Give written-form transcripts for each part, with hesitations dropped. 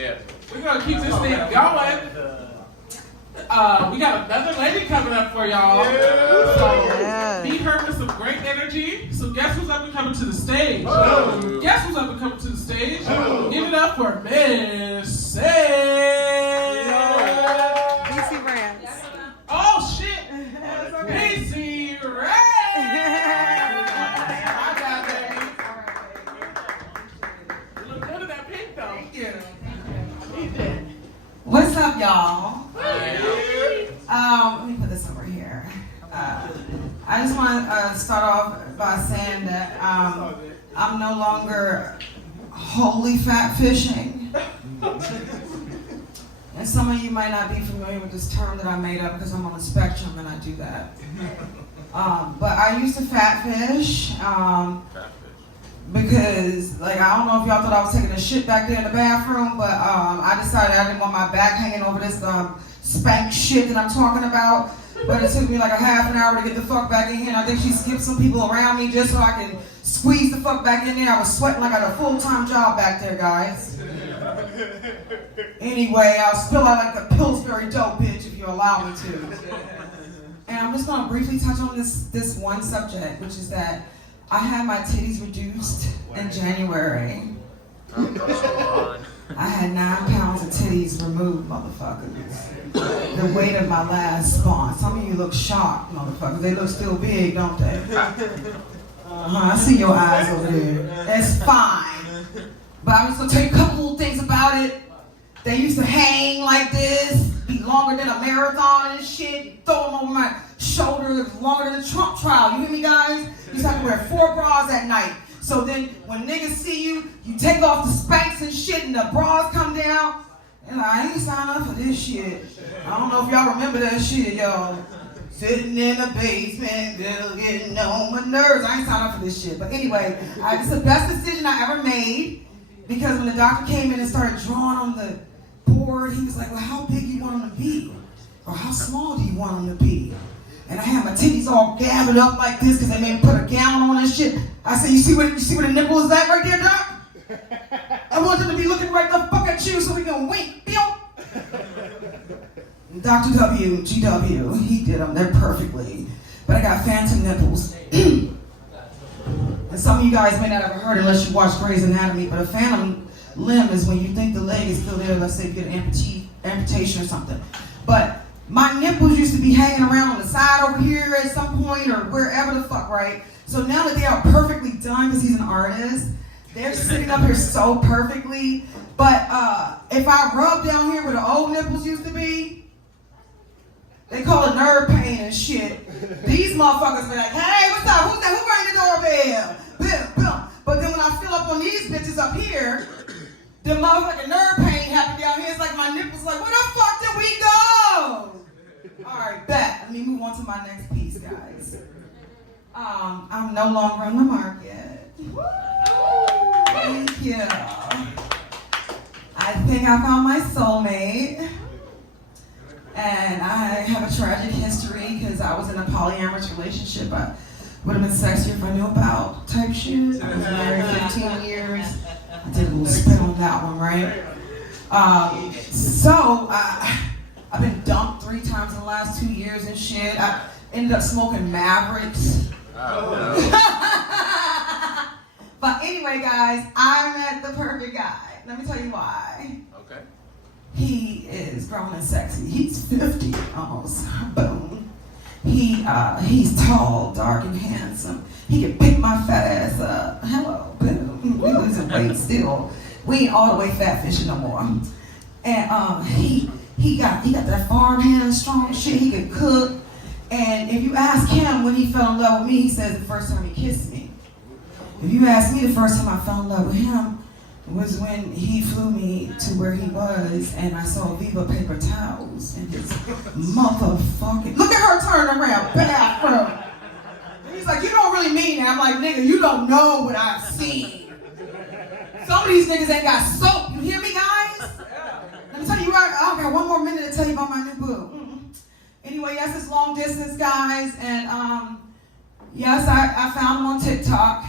shit. We're gonna keep this thing going. We got another lady coming up for y'all. So meet her with some great energy. So guess who's up and coming to the stage? Guess who's up and coming to the stage? Give it up for Miss BC Brands. Oh shit! BC Rand! I got that. You look good in that pink though. Thank you. He did. What's up, y'all? Let me put this over here. I just want to start off by saying that I'm no longer wholly fat fishing. And some of you might not be familiar with this term that I made up because I'm on the spectrum and I do that. But I used to fat fish. Because, like, I don't know if y'all thought I was taking a shit back there in the bathroom, but I decided I didn't want my back hanging over this spank shit that I'm talking about. But it took me like a half an hour to get the fuck back in here, and I think she skipped some people around me just so I can squeeze the fuck back in there. I was sweating like I had a full-time job back there, guys. Anyway, I'll spill out like a Pillsbury dope, bitch, if you allow me to. And I'm just gonna briefly touch on this one subject, which is that I had my titties reduced in January. I had 9 pounds of titties removed, motherfuckers. The weight of my last spawn. Some of you look shocked, motherfuckers. They look still big, don't they? I see your eyes over there. That's fine. But I'm just gonna tell you a couple little things about it. They used to hang like this, be longer than a marathon and shit. Throw them over my shoulder, longer than the Trump trial. You hear me, guys? You used to have to wear 4 bras at night. So then when niggas see you, you take off the spanks and shit and the bras come down. And I ain't signed up for this shit. I don't know if y'all remember that shit, y'all. Sitting in the basement, still getting on my nerves. I ain't signed up for this shit. But anyway, it's the best decision I ever made. Because when the doctor came in and started drawing on the board, he was like, well, how big do you want them to be? Or how small do you want them to be? And I had my titties all gathered up like this because they made me put a gown on and shit. I said, you see where the nipple is at right there, doc? I want them to be looking right the fuck at you so we can wink. Dr. W, GW, he did them. They're perfectly. But I got phantom nipples. And some of you guys may not have ever heard unless you watch Grey's Anatomy, but a phantom limb is when you think the leg is still there, let's say you get an amputation or something. But my nipples used to be hanging around on the side over here at some point or wherever the fuck, right? So now that they are perfectly done, because he's an artist, they're sitting up here so perfectly. But if I rub down here where the old nipples used to be, they call it nerve pain and shit. These motherfuckers be like, hey, what's up? Who's that? Who rang the doorbell? Bill, Bill. But then when I fill up on these bitches up here, the motherfucking nerve pain happened down here. It's like my nipples like, where the fuck did we go? All right, bet. Let me move on to my next piece, guys. I'm no longer on the market. Thank you. I think I found my soulmate. And I have a tragic history because I was in a polyamorous relationship. I would have been sexier if I knew about type shit. I was married 15 years. I did a little spin on that one, right? I've been dumped 3 times in the last 2 years and shit. I ended up smoking Mavericks. But anyway, guys, I met the perfect guy. Let me tell you why. Okay. He is grown and sexy. He's 50 almost. Boom. He's tall, dark, and handsome. He can pick my fat ass up. Hello. Boom. We losing weight still. We ain't all the way fat fishing no more. And he got that farm hand strong shit. He can cook. And if you ask him when he fell in love with me, he says the first time he kissed me. If you ask me the first time I fell in love with him, was when he flew me to where he was and I saw Viva paper towels in his motherfucking... Look at her turn around, bathroom. And he's like, you don't really mean that. I'm like, nigga, you don't know what I've seen. Some of these niggas ain't got soap. You hear me, guys? Let me tell you right, I got 1 more minute to tell you about my new boo. Anyway, yes, it's long distance, guys. And yes, I found him on TikTok.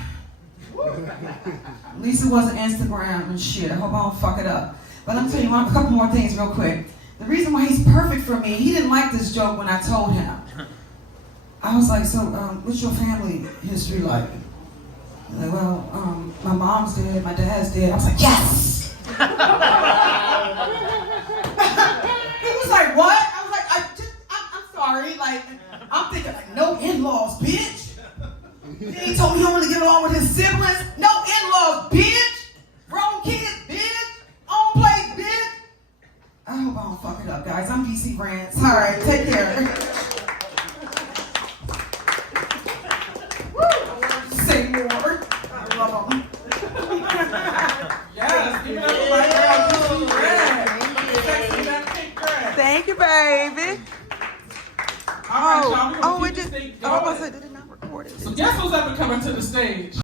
At least it wasn't Instagram and shit. I hope I don't fuck it up. But let me tell you a couple more things real quick. The reason why he's perfect for me, he didn't like this joke when I told him. I was like, so what's your family history like? He's like, well, my mom's dead, my dad's dead. I was like, yes! He was like, what? I was like, I'm sorry. Like, I'm thinking, like, no in-laws, bitch. Then he told me he wanted to get along with his siblings. No in-laws, bitch. Grown kids, bitch. Own place, bitch. I hope I don't fuck it up, guys. I'm DC Rants. All right, take care. Say more. I love them. Yes, give it up for my girl, DC Rants. Sexy, that pink dress. Thank you, baby. All right, y'all, we're gonna Oh, keep it this did. thing Oh, I was going. like, did it not record it? So guess who's up and coming to the stage?